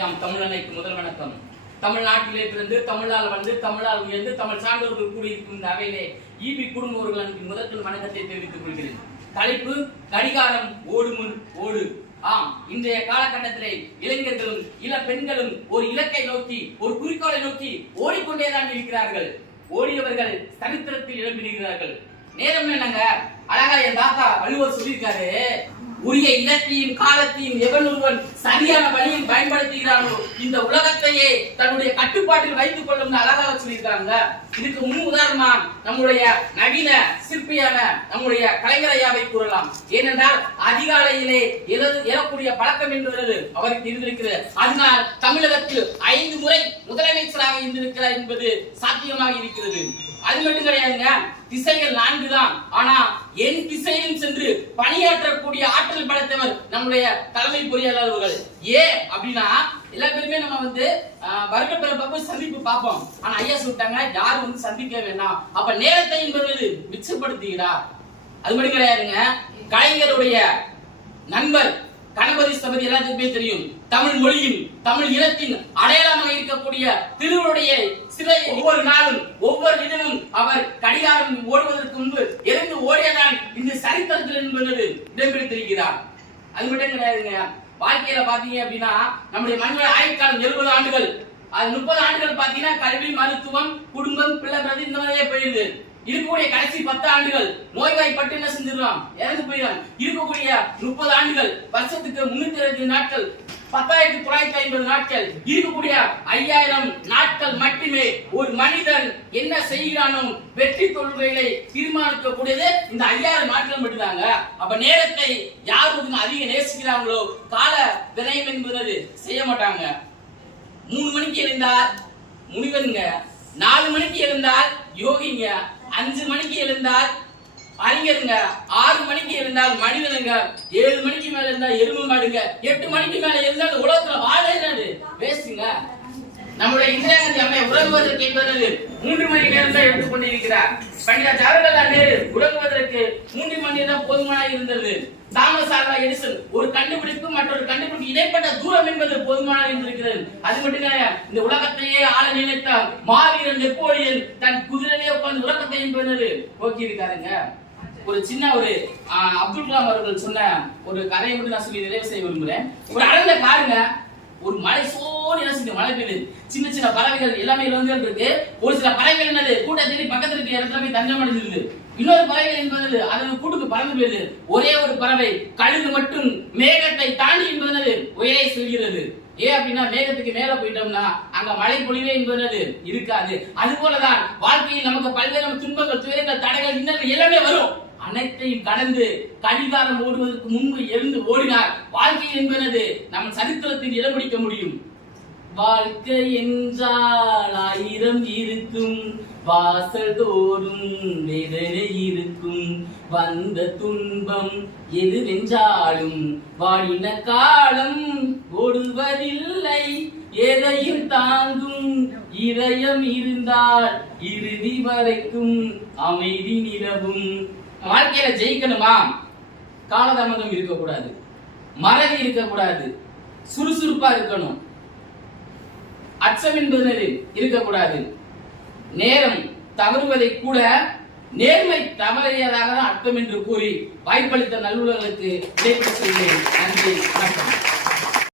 நாம் தமிழனைக்கு முதல் வணக்கம். தமிழ்நாட்டிலிருந்து தமிழால் வந்து தமிழால் உயர்ந்து தமிழ் சான்றோர்கள் கூடியிருக்கும் இந்த அவையிலே ஈபி குடும்பவர்கள் முதற்கண் வணக்கத்தை தெரிவித்துக் கொள்கிறேன். தலைப்பு கடிகாரம் ஓடுமுன் ஓடு. ஆம் இன்றைய காலகட்டத்திலே இளைஞர்களும் இள பெண்களும் ஒரு இலக்கை நோக்கி ஒரு குறிக்கோளை நோக்கி ஓடிக்கொண்டேதான் இருக்கிறார்கள். ஓடியவர்கள் சரித்திரத்தில் இடம்பெறுகிறார்கள். நேரம் என்னங்க? அழகா என் தாத்தா வள்ளுவர் சொல்லியிருக்காரு. உரிய இலக்கையும் காலத்தையும் எவன் ஒருவன் சரியான வழியில் இருக்கிறாங்களோ இந்த உலகத்தையே தன்னுடைய கட்டுப்பாட்டில் வைத்துக் கொள்ளும் அழகாக சொல்லியிருக்காங்க இதுக்கு முன் உதாரணமா நம்முடைய நவீன சிற்பியான நம்முடைய கலைஞரையாவை கூறலாம். ஏனென்றால் அதிகாலையிலே எழுது எழக்கூடிய பழக்கம் என்பது அவருக்கு இருந்திருக்கிறது. அதனால் தமிழகத்தில் ஐந்து முறை முதலமைச்சராக இருந்திருக்கிறார் என்பது சாத்தியமாக இருக்கிறது. அது மட்டும் கிடையாதுங்க திசைகள் நான்கு தான். ஆனா என் திசையில் சென்று பணியாற்றக்கூடிய ஆற்றல் படைத்தவர் நம்முடைய தலைமை பொறியாளர்கள் ஏன் அப்படின்னா எல்லா பேருமே நம்ம வந்து ஆஹ், வருட பிறப்ப சந்திப்பு பார்ப்போம். ஆனா ஐயா சொல்லிட்டாங்க யாரும் வந்து சந்திக்க வேண்டாம். அப்ப நேரத்தை என்பது மிச்சப்படுத்துகிறார் அது மட்டும் கிடையாதுங்க. கலைஞருடைய நண்பர் கணபதி சபதி எல்லாத்துக்குமே தெரியும். தமிழ் மொழியின் தமிழ் இனத்தின் அடையாளமாக இருக்கக்கூடிய திருவருடைய சிலை ஒவ்வொரு நாளும் ஒவ்வொரு தினமும் அவர் கடிகாரம் ஓடுவதற்கு முன்பு எரிந்து ஓடியதான் இந்த சரித்திரத்தில் என்பது இடம்பெற்றிருக்கிறார். அது மட்டும் கிடையாதுங்க. வாழ்க்கையில பாத்தீங்க அப்படின்னா நம்முடைய மனித ஆயுட்காலம் எழுபது ஆண்டுகள். அது முப்பது ஆண்டுகள் பாத்தீங்கன்னா கல்வி மருத்துவம் குடும்பம் பிள்ளை பிரதி இந்த மாதிரியே போயிடுது. இருக்கக்கூடிய கடைசி பத்து ஆண்டுகள் நோய்வாய்ப்பட்டு என்ன செஞ்சிடலாம்? இறந்து போயிடலாம். இருக்கக்கூடிய முப்பது ஆண்டுகள் வருஷத்துக்கு முன்னூத்தி அறுபது நாட்கள் பத்தாயிரத்தி தொள்ளாயிரத்தி ஐம்பது நாட்கள் இருக்கக்கூடிய ஐயாயிரம் நாட்கள் மட்டுமே ஒரு மனிதன் என்ன செய்கிறானோ வெற்றி தொழில்களை தீர்மானிக்கக்கூடியது இந்த ஐயாயிரம் நாட்கள் மட்டும்தாங்க. அப்ப நேரத்தை யார் அதிக நேசிக்கிறாங்களோ கால விரயம் என்பது செய்ய மாட்டாங்க. மூணு மணிக்கு எழுந்தால் முனிவனுங்க நாலு மணிக்கு எழுந்தால் யோகிங்க அஞ்சு மணிக்கு எழுந்தால் அறிஞருங்க ஆறு மணிக்கு இருந்தால் மனிதனுங்க ஏழு மணிக்கு மேல இருந்தா எருமை மாடுங்க எட்டு மணிக்கு மேல இருந்தா இந்த உலகத்துல வாழறது பேசுங்க நம்முடைய இந்திரா காந்தி அம்மை உறங்குவதற்கு என்பது மூன்று மணி நேரம் தான் எடுத்துக் கொண்டிருக்கிறார். பண்டித ஜவஹர்லால் நேரு உறங்குவதற்கு மூன்று மணி நேரம் போதுமான இருந்தது. தாமஸ் ஆல்வா எடிசன் ஒரு கண்டுபிடிப்பு மற்றொரு கண்டுபிடிப்பு இடைப்பட்ட தூரம் என்பது போதுமான இருந்திருக்கிறது. அது மட்டும் இந்த உலகத்தையே ஆள நினைத்த மாவீரன் நெப்போலியன் தன் குதிரையிலே உட்கார்ந்து உலகத்தை என்பது போக்கி இருக்காருங்க ஒரு சின்ன ஒரு அப்துல் கலாம் அவர்கள் சொன்ன ஒரு கதையை மட்டும் நான் சொல்லி நிறைவு செய்ய விரும்புகிறேன் ஒரு அடர்ந்த காருங்க ஒரு மழை சோறு என்ன செஞ்சு மழை பெய்யுது சின்ன சின்ன பறவைகள் எல்லாமே இலவங்கள் இருக்கு. ஒரு சில பறவைகள் என்னது? கூட்ட தேடி பக்கத்துல இருக்க இடத்துல போய் தஞ்சம் அடைஞ்சிருது. இன்னொரு பறவைகள் என்பது அதன் கூட்டுக்கு பறந்து போயிருது ஒரே ஒரு பறவை கழுகு மட்டும் மேகத்தை தாண்டி என்பது உயரே செல்கிறது. ஏன் அப்படின்னா மேகத்துக்கு மேல போயிட்டோம்னா அங்க மழை பொழிவே என்பது இருக்காது. அது போலதான் வாழ்க்கையில் நமக்கு பல்வேறு துன்பங்கள் துயரங்கள் தடைகள் இன்னும் எல்லாமே வரும். அனைத்தையும் கடந்து கடிகாரம் ஓடுவதற்கு முன்பு எழுந்து ஓடினார் வாழ்க்கை என்பது நம் சரித்திரத்தில் இடம் பிடிக்க முடியும். வாழ்க்கை என்றால் ஆயிரம் இருக்கும் வாசல் தோறும் வேதனை இருக்கும். வந்த துன்பம் எது எதுவென்றாலும் வாடின காலம் ஓடுவதில்லை எதையும் தாங்கும் இதயம் இருந்தால் இறுதி வரைக்கும் அமைதி நிலவும். வாழ்க்கையில ஜெயிக்கணுமா? காலதாமதம் இருக்கக்கூடாது. மறதி இருக்கக்கூடாது. சுறுசுறுப்பா இருக்கணும். அச்சம் என்பது இருக்கக்கூடாது. நேரம் தவறுவதை கூட நேர்மை தவறியதாக தான் அர்த்தம் என்று கூறி வாய்ப்பளித்த நல்லுறவுகளுக்கு நன்றி வணக்கம்.